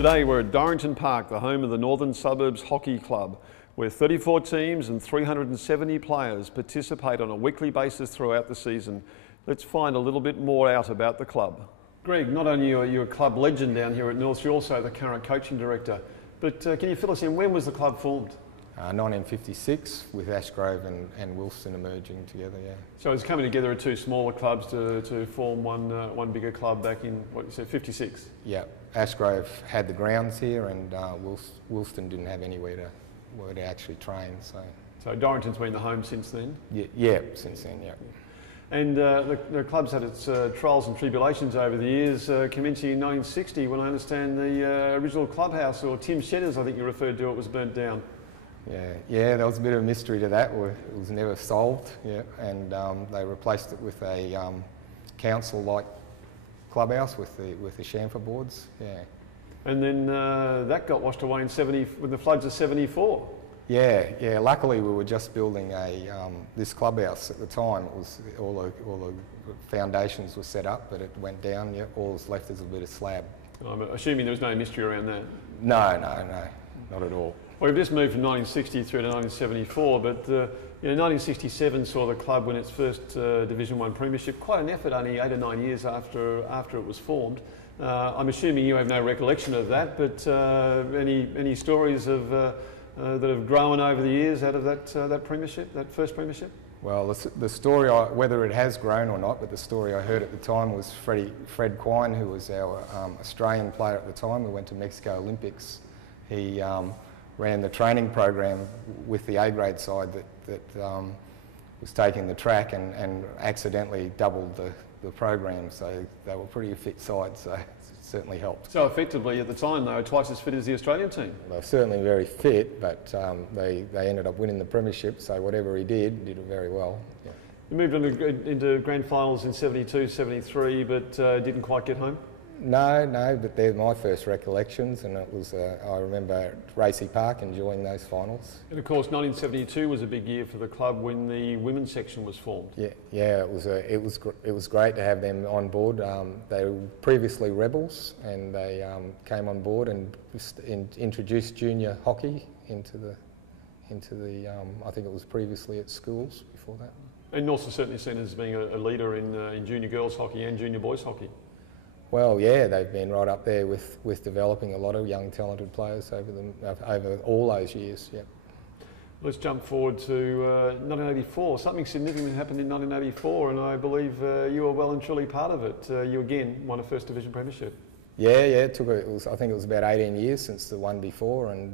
Today we're at Dorrington Park, the home of the Northern Suburbs Hockey Club, where 34 teams and 370 players participate on a weekly basis throughout the season. Let's find a little bit more out about the club. Greg, not only are you a club legend down here at Norths, you're also the current coaching director. But can you fill us in, when was the club formed? 1956, with Ashgrove and Wilston emerging together, yeah. So it's coming together of two smaller clubs to form one bigger club back in, what you said, 56? Yeah, Ashgrove had the grounds here and Wilston didn't have anywhere to actually train, so... So Dorrington's been the home since then? Yeah, since then, yeah. And the club's had its trials and tribulations over the years, commencing in 1960 when I understand the original clubhouse, or Tim Shedder's I think you referred to it, was burnt down. Yeah, there was a bit of a mystery to that. It was never solved, yeah, and they replaced it with a council-like clubhouse with the chamfer boards, yeah. And then that got washed away in with the floods of 74. Yeah. Luckily, we were just building this clubhouse at the time. It was all the foundations were set up, but it went down. Yeah, all that's left is a bit of slab. I'm assuming there was no mystery around that. No, not at all. Well, we've just moved from 1960 through to 1974, but 1967 saw the club win its first Division 1 premiership. Quite an effort, only 8 or 9 years after it was formed. I'm assuming you have no recollection of that, but any stories of that have grown over the years out of that premiership, that first premiership? Well, the story, whether it has grown or not, but the story I heard at the time was Fred Quine, who was our Australian player at the time, who went to Mexico Olympics. He ran the training program with the A-grade side that was taking the track and accidentally doubled the program, so they were pretty fit side, so it certainly helped. So effectively at the time they were twice as fit as the Australian team? They were certainly very fit, but they ended up winning the premiership, so whatever he did it very well. Yeah. You moved into grand finals in 72, 73, but didn't quite get home? No, but they're my first recollections, and it was, I remember Racy Park enjoying those finals. And of course 1972 was a big year for the club when the women's section was formed. Yeah, it was great to have them on board. They were previously rebels, and they came on board and introduced junior hockey into the I think it was previously at schools before that. And Norths is certainly seen as being a leader in junior girls hockey and junior boys hockey. Well, yeah, they've been right up there with developing a lot of young, talented players over all those years. Yep. Let's jump forward to 1984. Something significant happened in 1984, and I believe you were well and truly part of it. You again won a First Division premiership. Yeah. I think it was about 18 years since the one before, and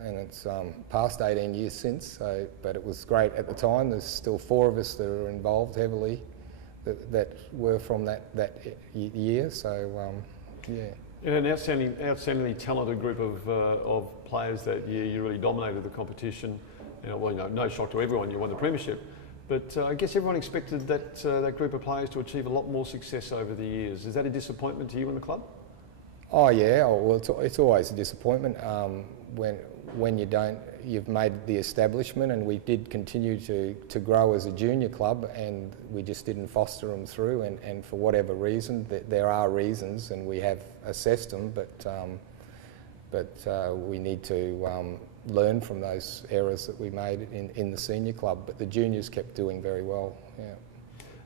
it's past 18 years since. So, but it was great at the time. There's still 4 of us that are involved heavily. That were from that year, so yeah. And an outstandingly talented group of players that year. You really dominated the competition. No shock to everyone, you won the premiership. But I guess everyone expected that group of players to achieve a lot more success over the years. Is that a disappointment to you and the club? Oh yeah, well it's always a disappointment when you've made the establishment, and we did continue to grow as a junior club, and we just didn't foster them through, and for whatever reason, there are reasons, and we have assessed them, but we need to learn from those errors that we made in the senior club, but the juniors kept doing very well, yeah.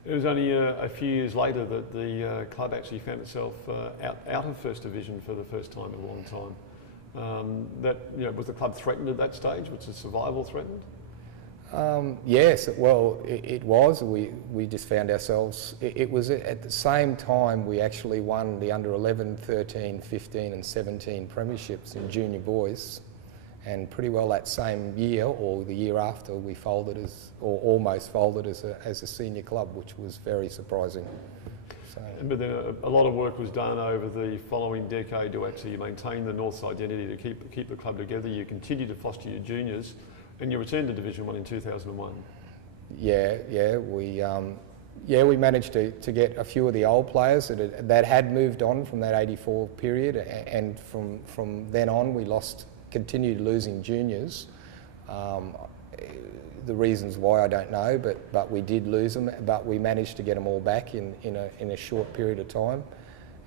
It was only a few years later that the club actually found itself out of First Division for the first time in a long time. Was the club threatened at that stage? Was the survival threatened? Yes, it was. We just found ourselves. It was at the same time we actually won the under 11, 13, 15, and 17 premierships in junior boys. And pretty well that same year, or the year after, we folded or almost folded as a senior club, which was very surprising. So. But then a lot of work was done over the following decade to actually maintain the Norths identity, to keep the club together. You continue to foster your juniors, and you returned to Division 1 in 2001. Yeah, we managed to get a few of the old players that had moved on from that 84 period, and from then on we continued losing juniors. The reasons why I don't know, but we did lose them, but we managed to get them all back in a short period of time,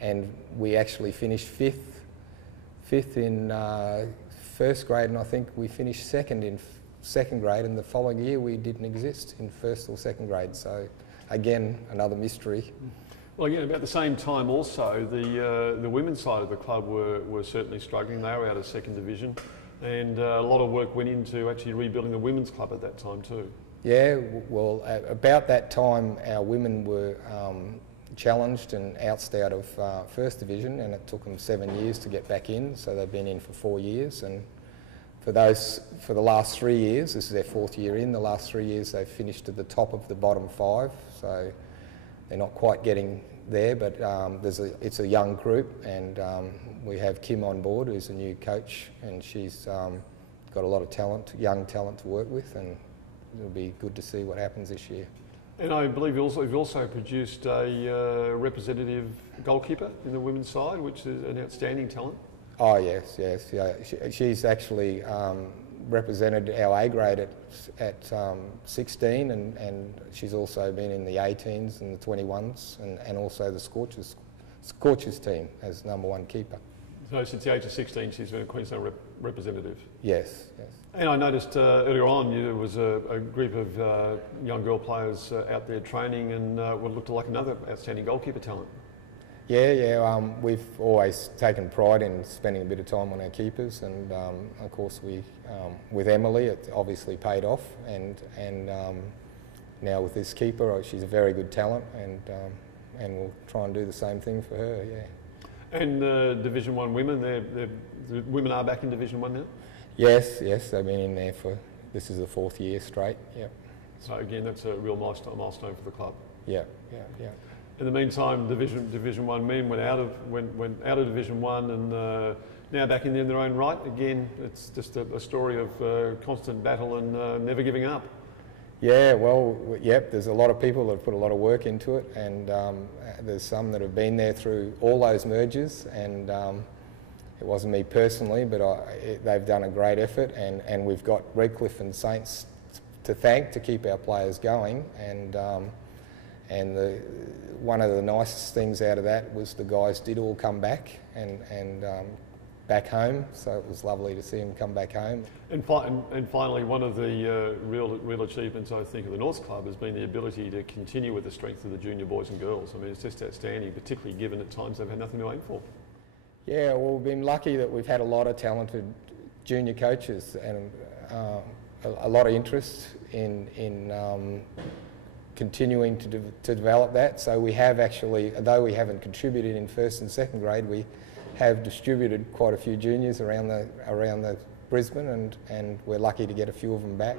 and we actually finished fifth in first grade, and I think we finished second in second grade, and the following year we didn't exist in first or second grade. So again, another mystery. Well, again, about the same time also, the women's side of the club were certainly struggling. They were out of second division, and a lot of work went into actually rebuilding the women's club at that time too. Yeah, well, about that time our women were challenged and ousted out of first division, and it took them 7 years to get back in, so they've been in for 4 years, and for the last 3 years, this is their fourth year in, the last 3 years they've finished at the top of the bottom 5, so they're not quite getting there, but it's a young group, and we have Kim on board, who's a new coach, and she's got a lot of talent, young talent to work with, and it'll be good to see what happens this year. And I believe you've also produced a representative goalkeeper in the women's side, which is an outstanding talent. Oh yes, yeah. She's actually represented our A grade at 16, and she's also been in the 18s and the 21s, and also the Scorchers team as #1 keeper. So since the age of 16, she's been a Queensland representative. Yes. And I noticed earlier on there was a group of young girl players out there training, and what looked like another outstanding goalkeeper talent. Yeah. We've always taken pride in spending a bit of time on our keepers, and of course with Emily it obviously paid off, and now with this keeper, she's a very good talent, and we'll try and do the same thing for her. Yeah. And Division 1 women, the women are back in Division 1 now? Yes, they've been in there this is the 4th year straight, yeah. So again, that's a real milestone for the club. Yeah. In the meantime, Division 1 men went out of Division 1 and now back in their own right. Again, it's just a story of constant battle and never giving up. Yeah, well, yep, there's a lot of people that have put a lot of work into it, and there's some that have been there through all those mergers, and it wasn't me personally, but they've done a great effort, and we've got Redcliffe and Saints to thank to keep our players going, and one of the nicest things out of that was the guys did all come back and back home, so it was lovely to see them come back home. And finally, one of the real achievements, I think, of the Norths Club has been the ability to continue with the strength of the junior boys and girls. I mean, it's just outstanding, particularly given at times they've had nothing to aim for. Yeah, well, we've been lucky that we've had a lot of talented junior coaches and a lot of interest in continuing to develop that. So we have actually, although we haven't contributed in first and second grade, we have distributed quite a few juniors around the Brisbane, and we're lucky to get a few of them back.